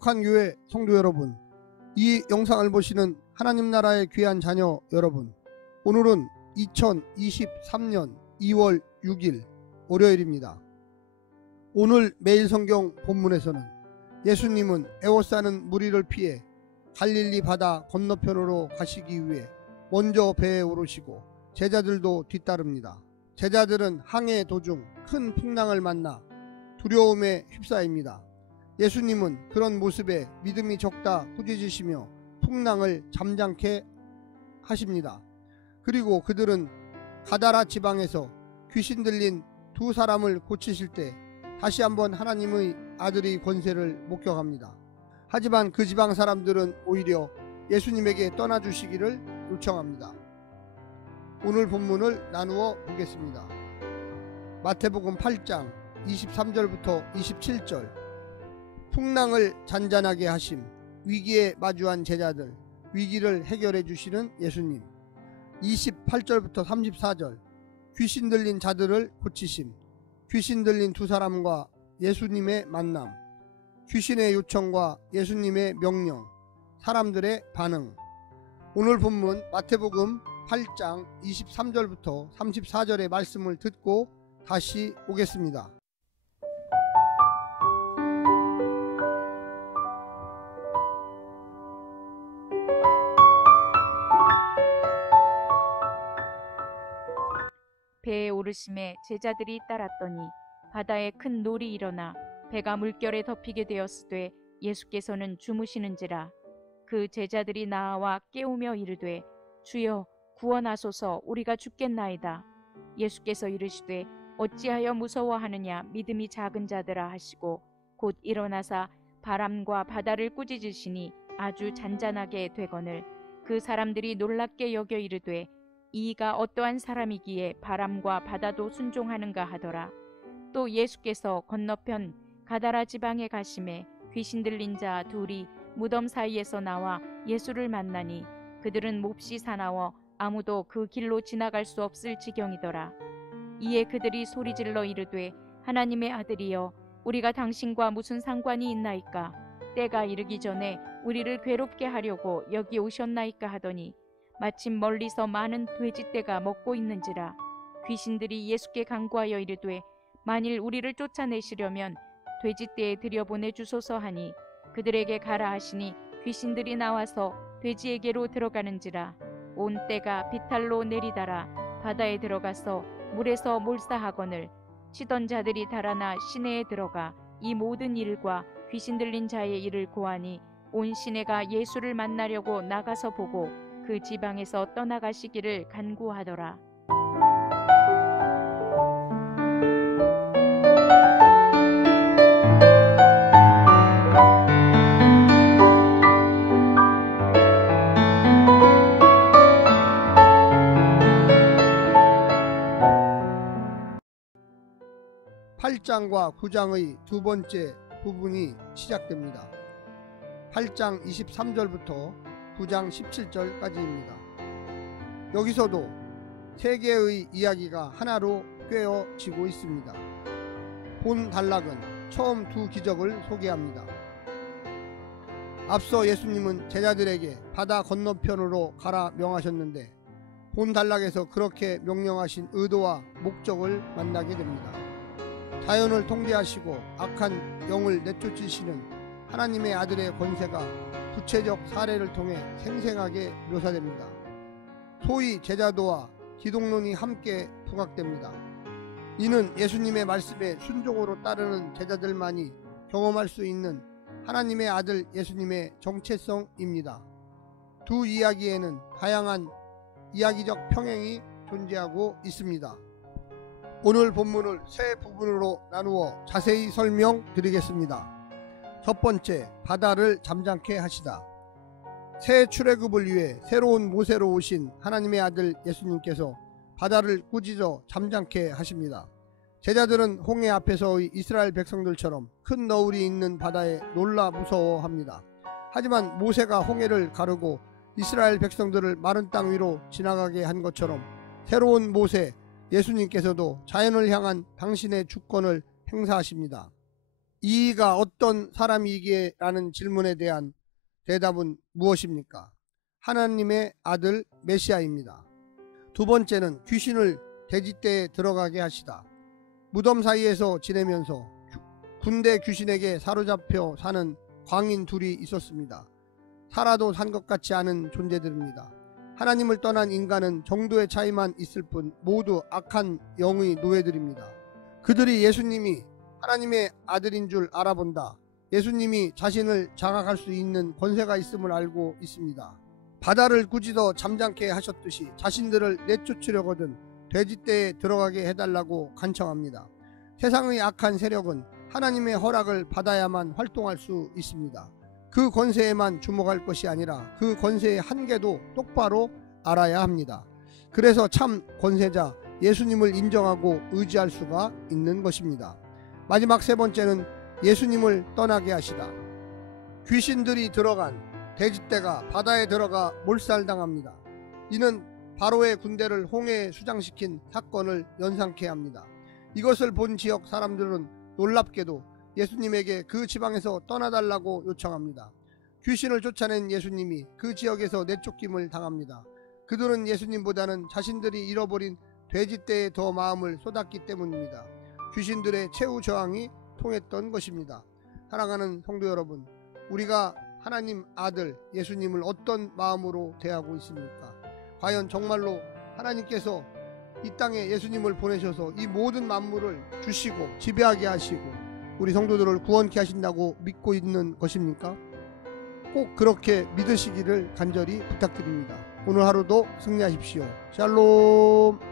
거룩한 교회 성도 여러분, 이 영상을 보시는 하나님 나라의 귀한 자녀 여러분, 오늘은 2023년 2월 6일 월요일입니다. 오늘 매일 성경 본문에서는 예수님은 에워싸는 무리를 피해 갈릴리 바다 건너편으로 가시기 위해 먼저 배에 오르시고 제자들도 뒤따릅니다. 제자들은 항해 도중 큰 풍랑을 만나 두려움에 휩싸입니다. 예수님은 그런 모습에 믿음이 적다 꾸짖으시며 풍랑을 잠잠케 하십니다. 그리고 그들은 가다라 지방에서 귀신 들린 두 사람을 고치실 때 다시 한번 하나님의 아들의 권세를 목격합니다. 하지만 그 지방 사람들은 오히려 예수님에게 떠나주시기를 요청합니다. 오늘 본문을 나누어 보겠습니다. 마태복음 8장 23절부터 27절. 풍랑을 잔잔하게 하심, 위기에 마주한 제자들, 위기를 해결해 주시는 예수님. 28절부터 34절. 귀신 들린 자들을 고치심, 귀신 들린 두 사람과 예수님의 만남, 귀신의 요청과 예수님의 명령, 사람들의 반응. 오늘 본문 마태복음 8장 23절부터 34절의 말씀을 듣고 다시 오겠습니다. 배에 오르심에 제자들이 따랐더니 바다에 큰 놀이 일어나 배가 물결에 덮이게 되었으되 예수께서는 주무시는지라. 그 제자들이 나와 깨우며 이르되 주여 구원하소서, 우리가 죽겠나이다. 예수께서 이르시되 어찌하여 무서워하느냐, 믿음이 작은 자들아 하시고 곧 일어나사 바람과 바다를 꾸짖으시니 아주 잔잔하게 되거늘 그 사람들이 놀랍게 여겨 이르되 이가 어떠한 사람이기에 바람과 바다도 순종하는가 하더라. 또 예수께서 건너편 가다라 지방에 가심에 귀신 들린 자 둘이 무덤 사이에서 나와 예수를 만나니 그들은 몹시 사나워 아무도 그 길로 지나갈 수 없을 지경이더라. 이에 그들이 소리질러 이르되 하나님의 아들이여, 우리가 당신과 무슨 상관이 있나이까? 때가 이르기 전에 우리를 괴롭게 하려고 여기 오셨나이까 하더니 마침 멀리서 많은 돼지떼가 먹고 있는지라. 귀신들이 예수께 간구하여 이르되 만일 우리를 쫓아내시려면 돼지떼에 들여보내 주소서 하니 그들에게 가라 하시니 귀신들이 나와서 돼지에게로 들어가는지라. 온 떼가 비탈로 내리달아 바다에 들어가서 물에서 몰사하거늘 치던 자들이 달아나 시내에 들어가 이 모든 일과 귀신 들린 자의 일을 고하니 온 시내가 예수를 만나려고 나가서 보고 그 지방에서 떠나가시기를 간구하더라. 8장과 9장의 두 번째 부분이 시작됩니다. 8장 23절부터 9장 17절까지입니다. 여기서도 세 개의 이야기가 하나로 꿰어지고 있습니다. 본 단락은 처음 두 기적을 소개합니다. 앞서 예수님은 제자들에게 바다 건너편으로 가라 명하셨는데 본 단락에서 그렇게 명령하신 의도와 목적을 만나게 됩니다. 자연을 통제하시고 악한 영을 내쫓으시는 하나님의 아들의 권세가 구체적 사례를 통해 생생하게 묘사됩니다. 소위 제자도와 기독론이 함께 부각됩니다. 이는 예수님의 말씀에 순종으로 따르는 제자들만이 경험할 수 있는 하나님의 아들 예수님의 정체성입니다. 두 이야기에는 다양한 이야기적 평행이 존재하고 있습니다. 오늘 본문을 세 부분으로 나누어 자세히 설명드리겠습니다. 첫 번째, 바다를 잠잠케 하시다. 새 출애굽을 위해 새로운 모세로 오신 하나님의 아들 예수님께서 바다를 꾸짖어 잠잠케 하십니다. 제자들은 홍해 앞에서의 이스라엘 백성들처럼 큰 너울이 있는 바다에 놀라 무서워합니다. 하지만 모세가 홍해를 가르고 이스라엘 백성들을 마른 땅 위로 지나가게 한 것처럼 새로운 모세 예수님께서도 자연을 향한 당신의 주권을 행사하십니다. 이가 어떤 사람이기에 라는 질문에 대한 대답은 무엇입니까? 하나님의 아들 메시아입니다. 두 번째는 귀신을 돼지떼에 들어가게 하시다. 무덤 사이에서 지내면서 군대 귀신에게 사로잡혀 사는 광인 둘이 있었습니다. 살아도 산 것 같지 않은 존재들입니다. 하나님을 떠난 인간은 정도의 차이만 있을 뿐 모두 악한 영의 노예들입니다. 그들이 예수님이 하나님의 아들인 줄 알아본다. 예수님이 자신을 장악할 수 있는 권세가 있음을 알고 있습니다. 바다를 꾸짖어 잠잠케 하셨듯이 자신들을 내쫓으려거든 돼지떼에 들어가게 해달라고 간청합니다. 세상의 악한 세력은 하나님의 허락을 받아야만 활동할 수 있습니다. 그 권세에만 주목할 것이 아니라 그 권세의 한계도 똑바로 알아야 합니다. 그래서 참 권세자 예수님을 인정하고 의지할 수가 있는 것입니다. 마지막 세 번째는 예수님을 떠나게 하시다. 귀신들이 들어간 돼지떼가 바다에 들어가 몰살당합니다. 이는 바로의 군대를 홍해에 수장시킨 사건을 연상케 합니다. 이것을 본 지역 사람들은 놀랍게도 예수님에게 그 지방에서 떠나달라고 요청합니다. 귀신을 쫓아낸 예수님이 그 지역에서 내쫓김을 당합니다. 그들은 예수님보다는 자신들이 잃어버린 돼지떼에 더 마음을 쏟았기 때문입니다. 귀신들의 최후 저항이 통했던 것입니다. 사랑하는 성도 여러분, 우리가 하나님 아들 예수님을 어떤 마음으로 대하고 있습니까? 과연 정말로 하나님께서 이 땅에 예수님을 보내셔서 이 모든 만물을 주시고 지배하게 하시고 우리 성도들을 구원케 하신다고 믿고 있는 것입니까? 꼭 그렇게 믿으시기를 간절히 부탁드립니다. 오늘 하루도 승리하십시오. 샬롬.